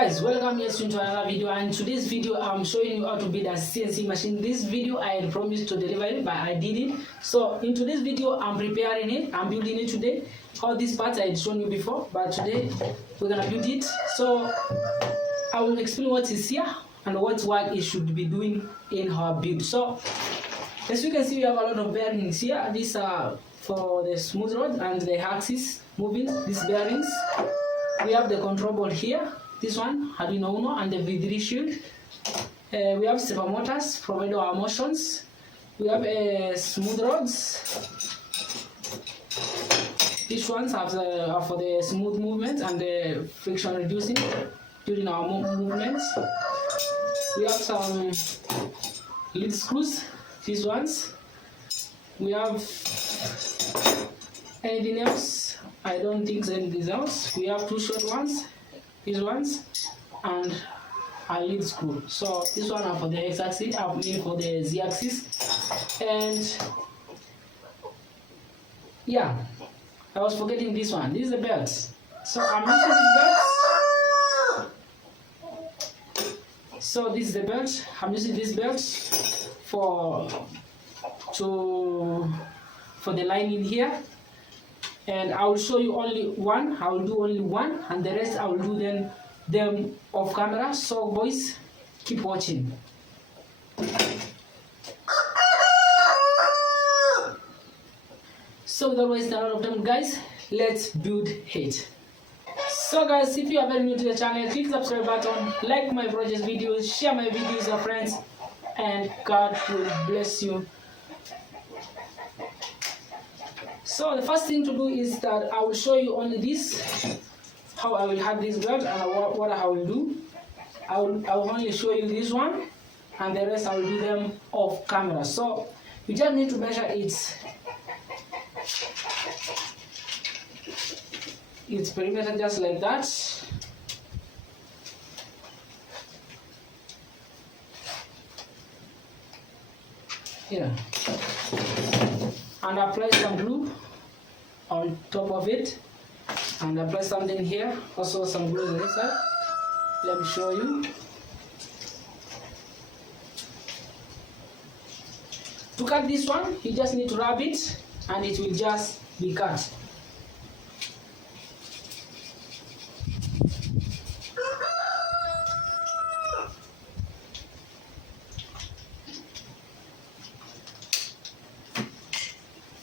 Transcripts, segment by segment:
Guys, welcome here soon to another video, and today's video I'm showing you how to build a CNC machine. This video I had promised to deliver it, but I did it. So in today's video I'm preparing it, I'm building it today. All these parts I had shown you before, but today we're gonna build it. So I will explain what is here and what work it should be doing in our build. So as you can see, we have a lot of bearings here. These are for the smooth rod and the axis moving, these bearings. We have the control board here, this one, arduino, and the V3 shield. We have servo motors provide our motions. We have smooth rods. These ones are for the smooth movement and the friction reducing during our movements. We have some lead screws, these ones. We have anything else? I don't think so anything else. We have two short ones, these ones, and a lead screw. So this one are for the x-axis, I mean for the z-axis. And yeah, I was forgetting this one. This is the belt. So I'm using this belt. So this is the belt. I'm using this belt for the lining here. And I will show you only one. I will do only one, and the rest I will do them off camera. So boys, keep watching. So without wasting a lot of time, guys, let's build it. So guys, if you are very new to the channel, click the subscribe button, like my project videos, share my videos with your friends, and God will bless you. So the first thing to do is that I will show you only this, how I will have this belt and what I will do. I will only show you this one, and the rest I will do them off camera. So you just need to measure its perimeter just like that. Yeah. And apply some glue on top of it, and apply something here, also some glue on this side. Let me show you. To cut this one, you just need to rub it and it will just be cut.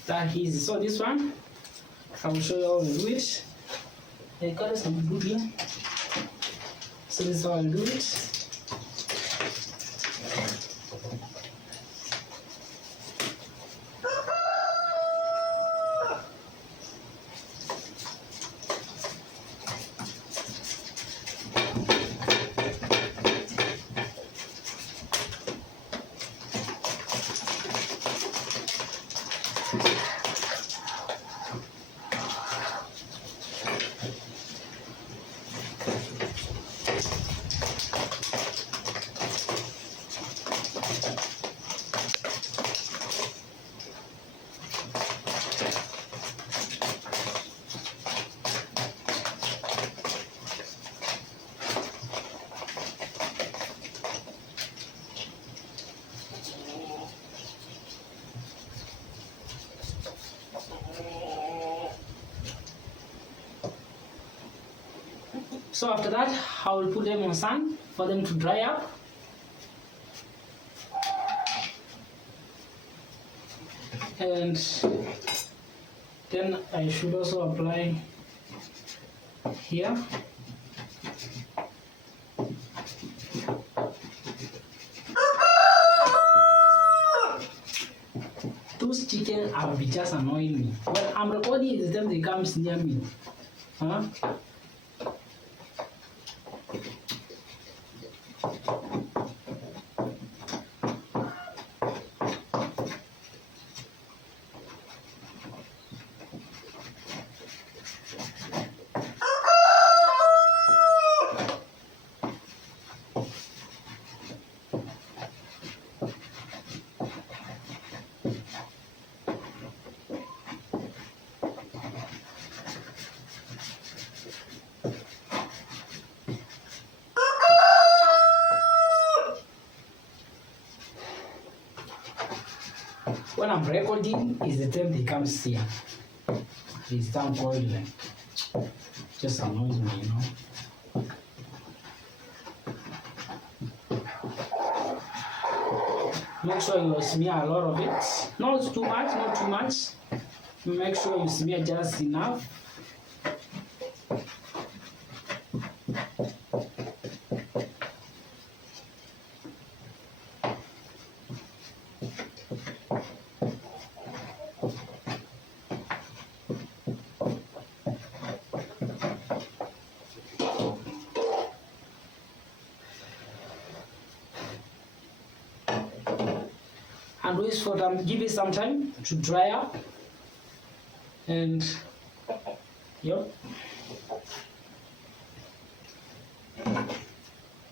That easy. So this one, I will show you how to do it. I got some glue here. So this is how I do it. So after that, I will put them on sun for them to dry up. And then I should also apply here. Those chickens are just annoying me. When I'm recording, it's them they come near me. Huh? I'm recording is the time they comes here. This sound called like just annoys me, you know. Make sure you smear a lot of it. Not too much, not too much. Make sure you smear just enough. And wait for them, give it some time to dry up. And yep.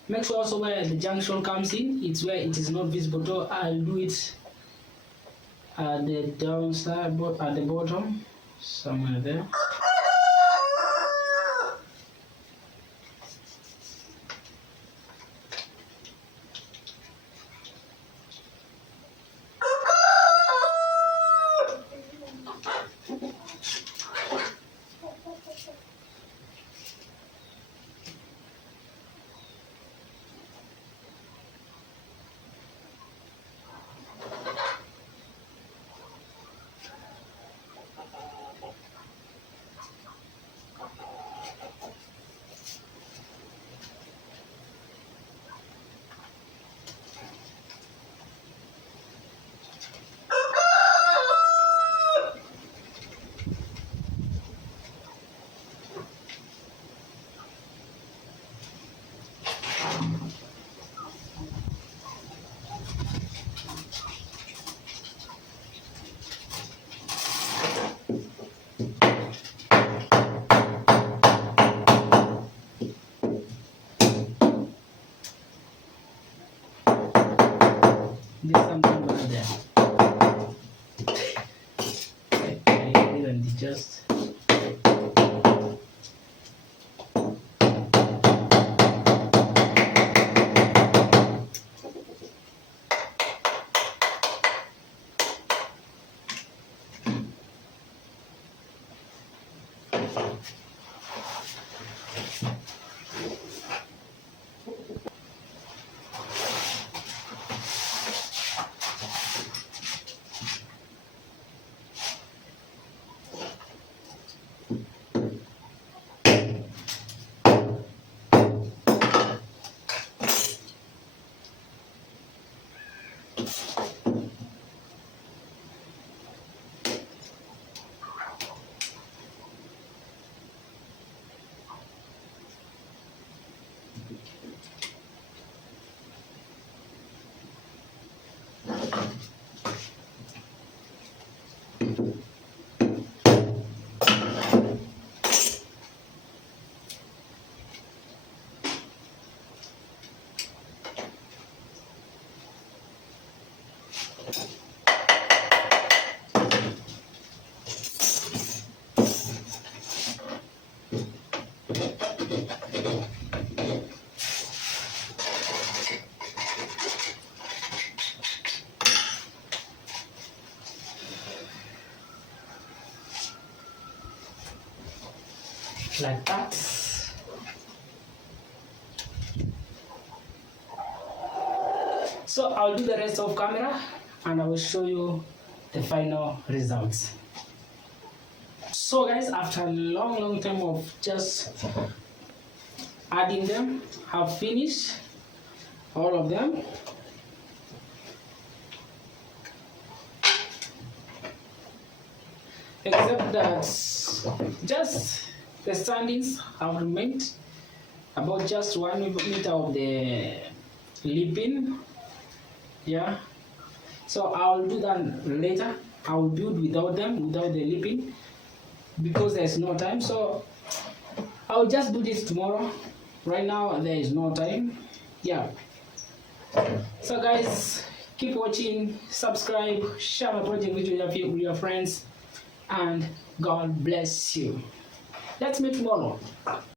Make sure also where the junction comes in, it's where it is not visible. So I'll do it at the downside, at the bottom, somewhere there. There's something over there. And just like that. So I'll do the rest of camera and I will show you the final results. So guys, after a long time of just adding them, I've finished all of them. Except that just the standings have remained about just 1 meter of the lipping. Yeah, so I'll do that later. I'll build without them, without the lipping, because there's no time. So I'll just do this tomorrow. Right now there is no time. Yeah, so guys, keep watching, subscribe, share my project with your friends, and God bless you. Let's meet tomorrow.